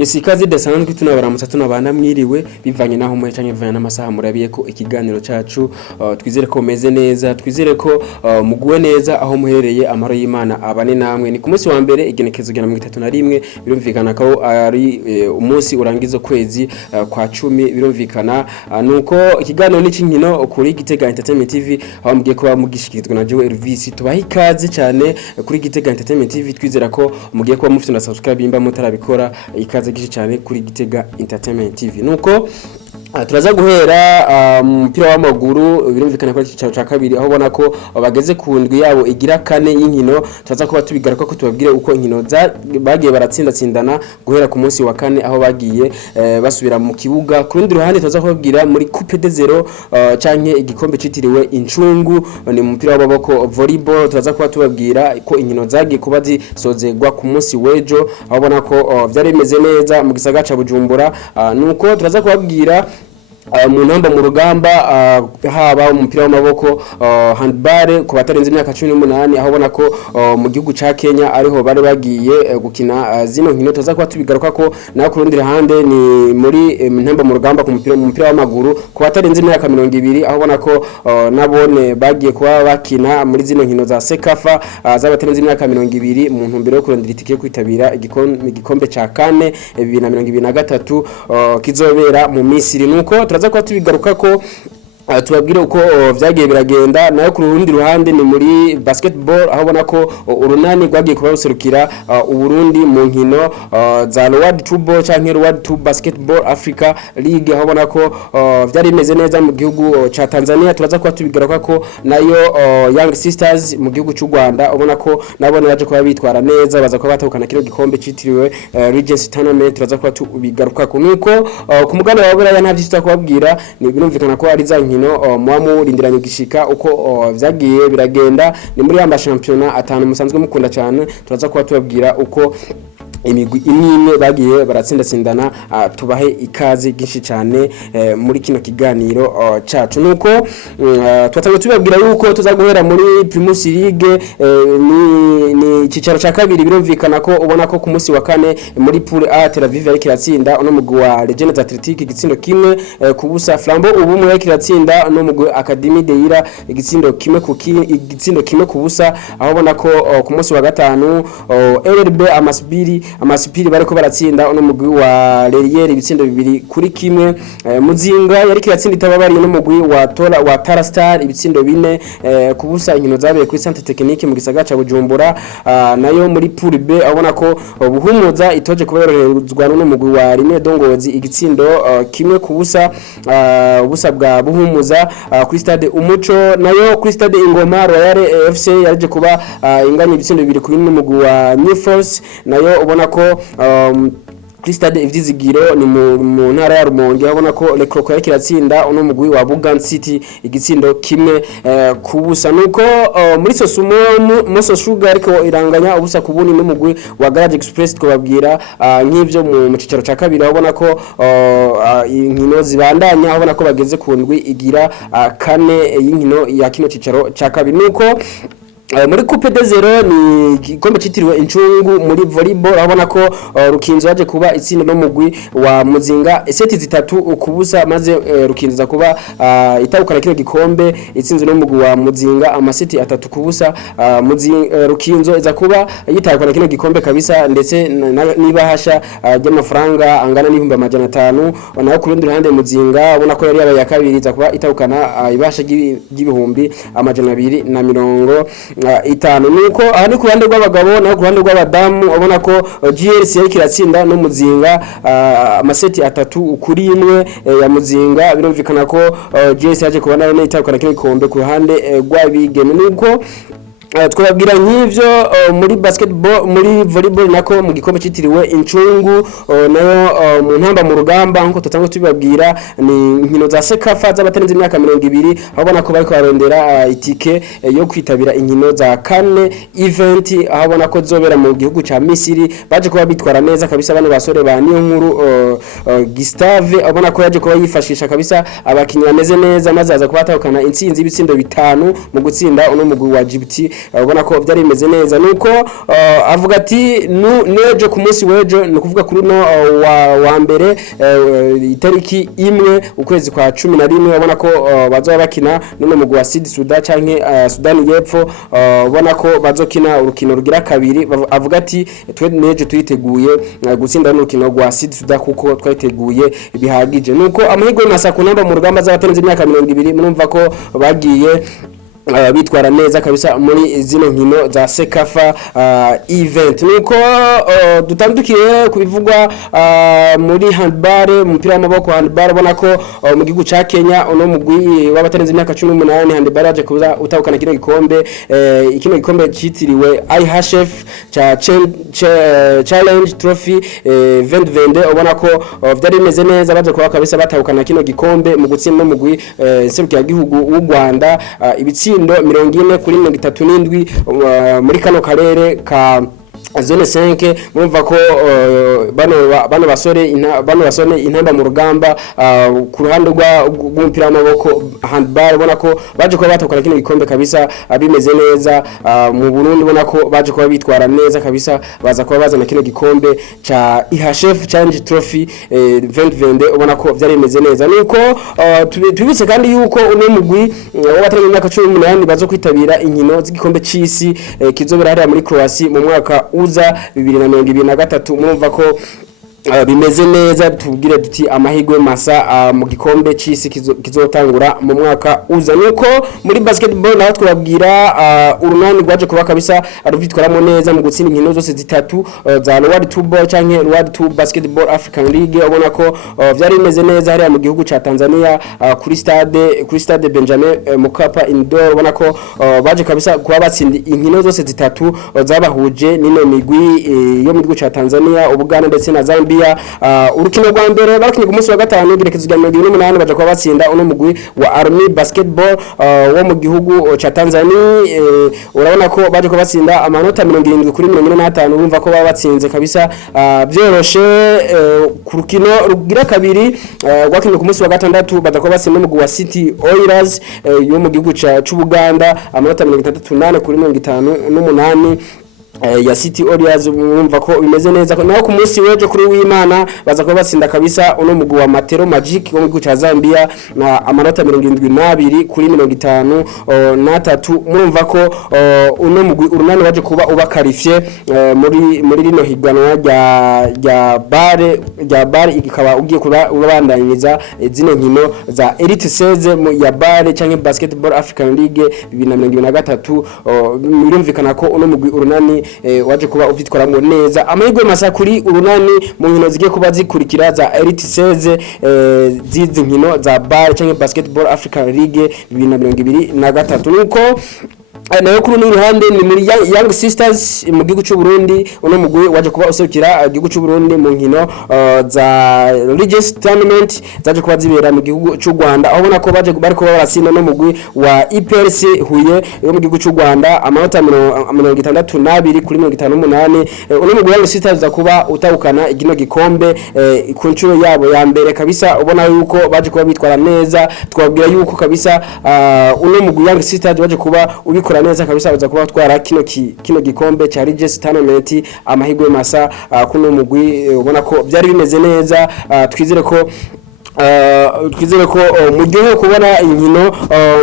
ikaze idasanzwe tunabaramutsa tunabana mwiriwe bivanye naho mwe canke bivanye n'amasaha murabiye ko ikiganiro cacu twizere ko meze neza twizere ko muguwe neza aho muherereye amaro y'Imana abane namwe ni ku munsi wa mbere igenekezo gena 31 birumvikana ko ari umunsi urangiza kwezi kwa 10 birumvikana nuko ikiganiro n'ikinkino kuri Gitega Entertainment TV aho mugiye kuba mugishikirizwa na Joe Elvis tubaha ikaze cyane kuri Gitega Entertainment TV twizera ko mugiye kuba mufite na subscribe imba mutarabikora ikaze gishi cyane kuri Gitega Entertainment TV nuko turaza guhera umupira w'amaguru birumvikana ko cyicaro ca kabiri aho ubona ko bageze ku ndwi yabo igira kane y'inkino turaza kuba tubigaruka ko tubabwire uko inkino bagiye baratsindatsindana guhera ku munsi wa kane aho bagiye basubira mu kibuga ku rundi ruhande turaza kubabwira muri Coupe de Zero canke igikombe citiriwe incungu ni umupira w'amaboko volleyball turaza kuba tubabwira ko inkino zagiye kuba zisozegwa ku munsi wejo aho ubona ko vyari bimeze neza mu gisagara ca Bujumbura nuko turaza kubabwira mu ntamba mu rugamba haba umupira w'amaboko handball ku batarenze imyaka 18 aho ubona ko mu gihugu ca Kenya ariho bari bagiye gukina zino nkino tuza kuba tubigaruka ko na ku rundi ruhande ni muri ntamba mu rugamba ku mupira w'amaguru ku batarenze imyaka 20 aho ubona ko nabone bagiye kuba bakina muri zino nkino za Sekafa z'abatarenze imyaka 20 mu ntumbero yo kurondera itike kwitabira igikombe ca kane 2023 kizobera mu Misiri nuko turaza kuba tubigaruka ko tubabwire uko vyagiye biragenda nayo ku rundi ruhande ni muri basketball aho bona ko urunani rwagiye kuba ruserukira uburundi mu nkino za World Football canke World 2 Basketball Africa League aho bona ko vyari bimeze neza mu gihugu ca Tanzania turaza kuba tubigaruka ko nayo Young Sisters mu gihugu cy'u Rwanda ubona ko nabone baje kuba bitwara neza baza kuba batahukana kiro gikombe citiriwe Regents Tournament turaza kuba tubigaruka ko nuko ku muganda wa Buraya nta byitwa kubabwira ni birumvikana ko ari za nkino muamu rindiranye gishika uko vyagiye biragenda ni muri amba championnat atanu musanzwe mukunda cyane turaza kuba tubabwira uko imigwi imwe bagiye baratsindatsindana tubahe ikaze ginshi cyane muri kino kiganiro cacu nuko twatago tubabwira yuko tuzaguhera muri Primus League ni cicaro ca kabiri birumvikana ko ubona ko ku munsi wa kane muri Pool A Tel Aviv yari kiratsinda no mugwi wa Legends Athletic igitsindo kimwe ku busa Flambeau ubu mu yari kiratsinda no mugwi Academy de Ira igitsindo kimwe ku busa aho ubona ko ku munsi wa gatanu LRB Amasipiri bariko baratsinda uno mugwi wa Lerier ibitsindo 2-1 Muzinga yari kiratsinda itababari no mugwi wa Tara Star ibitsindo 4 kubusa inkino zabaye kuri Centre Technique mu gisagara ca Bujumbura nayo muri Pool B abona ko buhumuza itoje kuberezwa no mugwi wa Rime Dongozi igitsindo kimwe kubusa ubusa bwa buhumuza kuri stade Umuco nayo kuri stade Ingoma Royal FC yaje kuba inganya ibitsindo 2-1 no mugwi wa New Force nayo ubona ko kuri stade Ivyizigiro ni mu ntara ya Rumonge abona ko Le Croco yari kiratsinda uno mugwi wa Bugan City igitsindo kimwe kubusa nuko muri Sosumo Moso Sugar ariko iranganya ubusa kubuni no mugwi wa Garage Express twababwira nk'ivyo mu cicaro ca kabiri abona ko inkino zibandanya abona ko bageze ku ndwi igira kane y'inkino ya kino cicaro ca kabiri nuko muri Coupe de Zero ni igikombe citiriwe incungu muri volleyball abona ko Rukinzo yaje kuba itsinda no mugwi wa Muzinga seti 3 kubusa maze Rukinzo kuba itahukana kino gikombe itsinze no mugwi wa Muzinga amaseti 3 kubusa Rukinzo iza kuba yitahukana kino gikombe kabisa ndetse nibahasha y'amafaranga angana n'ibihumbi 500 nayo ku rundi ruhande Muzinga abona ko yari ya kabiri iza kuba itahukana ibahasha y'ibihumbi 250 itanu nuko aha ni ku ruhande rw'abagabo no ku ruhande rw'abadamu ubona ko GLC yari kiratsinda no Muzinga amaseti 3-1 ya Muzinga birumvikana ko GLC yaje kubona none itakana kino gikombe ku ruhande rw'abigeme nuko twababwira nk'ivyo muri basketball muri volleyball nako mu gikombe citiriwe incungu nayo mu ntamba mu rugamba nko tutango tubabwira ni nkino za Sekafa z'abatarenze imyaka 20 abona ko bariko barondera itike yo kwitabira inkino za kane event abona ko zobera mu gihugu ca Misiri baje kuba bitwara neza kabisa bane basore ba niyo nkuru Gustave abona ko yaje kuba yifashisha kabisa abakinyi bameze neza maze aza kubatahukana intsinzi ibitsindo 5 mu gutsinda uno mugwi wa Djibouti ubona ko byari bimeze neza nuko avuga ati nejo ku munsi wejo ni kuvuga kuri no wa mbere itariki imwe ukwezi kwa 11 ubona ko bazoba bakina none mugwi wa Sud Sudan canke Sudani y'Epfo ubona ko bazokina urukino rugira kabiri avuga ati twe nejo tuyiteguye gutsinda n'urukino rwa Sud Sudan kuko twiteguye bihagije nuko amahirwe masa kunamba mu rugamba z'abatenze imyaka 20 murumva ko bagiye bitwara neza kabisa muri zino nkino za Sekafa event nuko dutandukiye kubivugwa muri handball umupira w'amaboko handball ubona ko mu gihugu ca Kenya ono mugwi w'abatarenze imyaka 18 handball aje kuza utahukana kino gikombe ikino gikombe citiriwe IHF cha challenge trophy 2022 ubona ko vyari bimeze neza baje kuba kabisa batahukana kino gikombe mu gutsinda no mugwi serukira gihugu w'u Rwanda ibitsindo 40-37 muri kano karere ka zone 5 mumva ko bano basore intamba mu rugamba ku ruhande rw'umupira w'amaboko handball ubona ko baje kuba batokora kino gikombe kabisa bimeze neza mu Burundi ubona ko baje kuba bitwara neza kabisa baza kuba bazana kino gikombe cha IHF Challenge Trophy 2022 ubona ko byari bimeze neza nuko tubitse kandi yuko uno mugwi w'abataranye imyaka 18 bazo kwitabira inkino z'igikombe c'isi kizobera hariya muri Croatia mu mwaka uza 2023 mumva ko bimeze neza tubwire duti amahirwe masa mu gikombe c'isi kizotangura mu mwaka uza nuko muri basketball naho twabwira urunani rwaje kuba kabisa aruvitwaramo neza mu gutsinda inkino zose zitatu za World 2 Ball canke World 2 Basketball African League ubona ko vyari bimeze neza hariya mu gihugu ca Tanzania kuri stade Benjamin Mkapa indoor ubona ko baje kabisa kuba batsinda inkino zose zitatu zabahuje nino migwi yo mu gihugu ca Tanzania Ubuganda ndetse na Zambia urukino rwa mbere barakinye ku munsi wa gatanu gerekezo rya 28 baje kuba batsinda uno mugwi wa Army Basketball wo mu gihugu ca Tanzania urabona ko baje kuba batsinda amanota 70-45 urumva ko baba batsinze kabisa byoroshe ku rukino rugira kabiri rwakinye ku munsi wa gatandatu baje kuba batsinda umugwi wa City Oilers yo mu gihugu ca Buganda amanota 68-58 ya City Warriors mwumva ko bimeze neza naho ku munsi weje kuri w'Imana baza kuba batsinda kabisa uno mugwi wa Matero Magic wo mu gihugu ca Zambia na amanota 72-53 murumva ko uno mugwi urunani waje kuba ubakarifye muri rino higanwa rya bare ikaba ugiye kuba ubandanyiriza zino nkino za Elite 16 ya bare canke Basketball African League 2023 birumvikana ko uno mugwi urunani waje kuba uvitwaramo neza amahirwe masa kuri urunani mu nkino zigiye kuba zikurikira za Elite 16 zizi nkino za bare canke Basketball African League 2023 nuko nayo kuri n'uruhande ni muri Young Sisters mu gihugu cy'u Burundi uno mugwi waje kuba userukira igihugu cy'u Burundi mu nkino za Regis Tournament zaje kuba zibera mu gihugu cy'u Rwanda aho bona ko baje bari kuba barasina no mugwi wa IPRC Huye yo mu gihugu cy'u Rwanda amanota 62-58 uno mugwi Young Sisters za kuba utahukana igino gikombe ku ncuro yabo ya mbere kabisa ubona yuko baje kuba bitwara neza twabwira yuko kabisa uno mugwi Young Sisters waje kuba ubikora neza kabisa uza kuba twara kino gikombe cha Regis Tournament amahirwe masa kuno mugwi ubona ko byari bimeze neza twizere ko mu gihe kubona inkino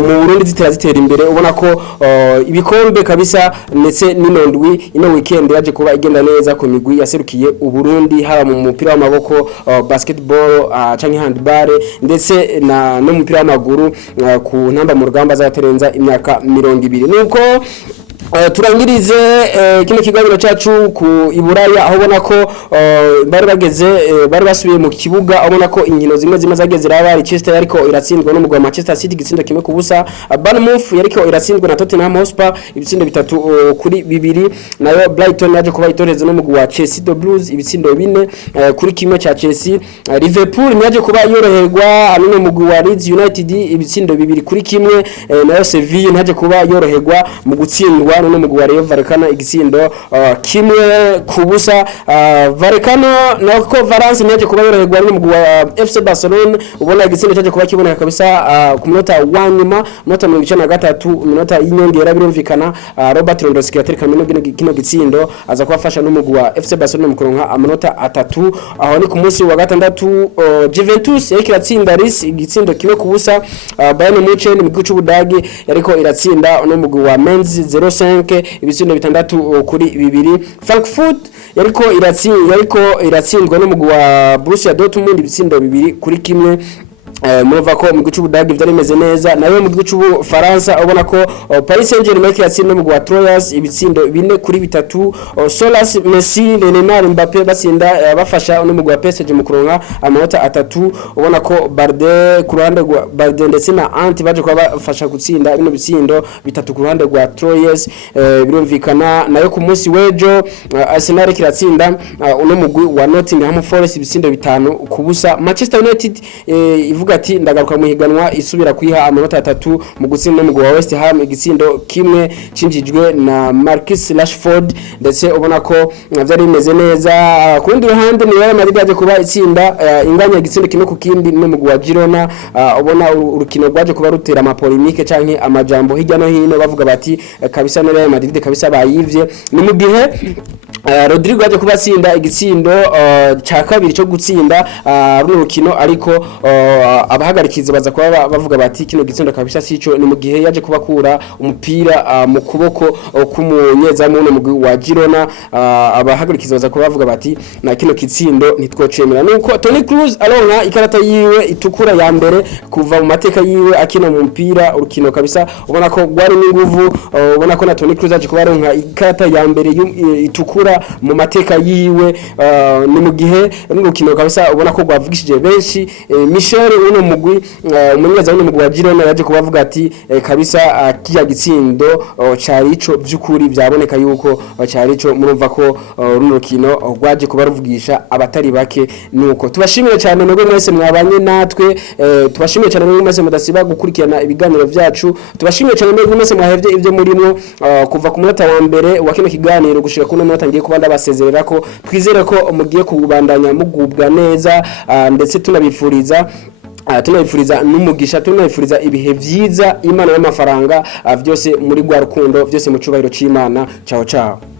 mu Burundi zitera imbere ubona ko ibikombe kabisa ndetse n'inondwi ino weekend yaje kuba igenda neza ku migwi yaserukiye u Burundi haba mu mupira w'amaboko basketball canke handball ndetse no mupira w'amaguru ku ntamba mu rugamba z'abaterenza imyaka 20 nuko turangirize kino kiganiro cyacu ku Iburaya aho ubona ko bari basubiye mu kibuga abona ko inkino zimwe zageze raba Leicester yariko iratsindwa no mugwa Manchester City gitsindo kimwe kubusa Bournemouth yariko iratsindwa na Tottenham Hotspur ibitsindo 3-2 nayo Brighton yaje kuba itoreze no mugwa wa Chelsea the Blues ibitsindo 4 kuri kimwe cha Chelsea Liverpool yaje kuba yoroherwa no mugwa wa Leeds United ibitsindo 2 kuri kimwe nayo Sevilla yaje kuba yoroherwa mu gutsindwa gutsindwa n'umugwi wa Rayo Vallecano igitsindo kimwe kubusa. Vallecano nako Valence nyaje kuba yoroherwa n'umugwi wa FC Barcelona, ubona igitsindo cyaje kuba kiboneka kabisa ku munota wa nyuma, munota 93 minota y'inyongera birumvikana. Robert Lewandowski yatereka kino gitsindo aza kubafasha n'umugwi wa FC Barcelona mu kuronka amanota 3. Aho ni ku munsi wa gatandatu Juventus yari kiratsinda RIS igitsindo kimwe kubusa. Bayern Munich mu gihugu cy'Ubudagi yariko iratsinda n'umugwi wa Mainz 05 ibitsindo 6 kuri 2. Frankfurt yariko iratsindwa n'umugwi wa Borussia Dortmund ibitsindo 2 kuri 1. Murova ko mu gihugu cy'Ubudagi byari bimeze neza, nayo mu gihugu cy'Ufaransa ubona ko Paris Saint-Germain yatsinda mu gwa Troyes ibitsindo 4 kuri 3. Solas, Messi, Neymar, Mbappé batsinda bafasha no mu gwa PSG mu kuronka amanota 3. Ubona ko Barde ku ruhande rwa Barde ndetse na Ant baje kuba bafasha gutsinda bino bitsindo 3 ku ruhande rwa Troyes. Birumvikana nayo ku munsi wejo Arsenal kiratsinda uno mugwi wa Nottingham Forest ibitsindo 5 kubusa. Manchester United ivuga ati ndagaruka mu higanwa isubira kwiha amanota 3 mu gutsinda n'umugwi wa West Ham igitsindo kimwe cinjijwe na Marcus Rashford, ndetse ubona ko byari bimeze neza. Ku rundi ruhande ni Real Madrid yaje kuba itsinda inganya igitsindo kimwe ku kindi n'umugwi wa Girona. Ubona urukino rwaje kuba rutera amapolemike canke amajambo hirya no hino bavuga bati kabisa na Real Madrid kabisa bayivye. Ni mu gihe Rodrigo yaje kuba atsinda igitsindo ca kabiri cyo gutsinda runo rukino, ariko abahagarikiza baza kuba bavuga bati kino gitsindo kabisa sico. Ni mu gihe yaje kubakura umupira mu kuboko k'umunyezamu no mugwi wa Girona. Abahagarikiza baza kuba bavuga bati na kino kitsindo nitwocemera. Nuko Toni Kroos aronka ikarata yiwe itukura ya mbere kuva mu mateka yiwe akina mu mpira urukino kabisa, ubona ko gwari n'inguvu. Ubona ko na Toni Kroos aje kuba aronka ikarata ya mbere itukura mu mateka yiwe. Ni mu gihe n'urukino kabisa ubona ko gwavugishije benshi. Michel uno mugwi umunyaza uno mugwi wa Girona yaje kubavuga ati kabisa kiya gitsindo carico byukuri byaboneka yuko carico. Murumva ko runo rukino rwaje kuba ruvugisha abatari bake. Nuko tubashimire cyane mwebwe mwese mwabanye natwe, tubashimire cyane mwebwe mwese mudasiba gukurikirana ibiganiro byacu, tubashimire cyane mwebwe mwese mwahevye ivyo murimo kuva ku munota wa mbere wa kino kiganiro gushika kuno munota ngiye kuba ndabasezerera ko twizere ko mugiye kubandanya mugubwa neza, ndetse tunabifuriza n'umugisha, tunabifuriza ibihe vyiza, Imana y'amafaranga byose muri gwa rukundo byose mu cubahiro c'Imana. Ciao ciao.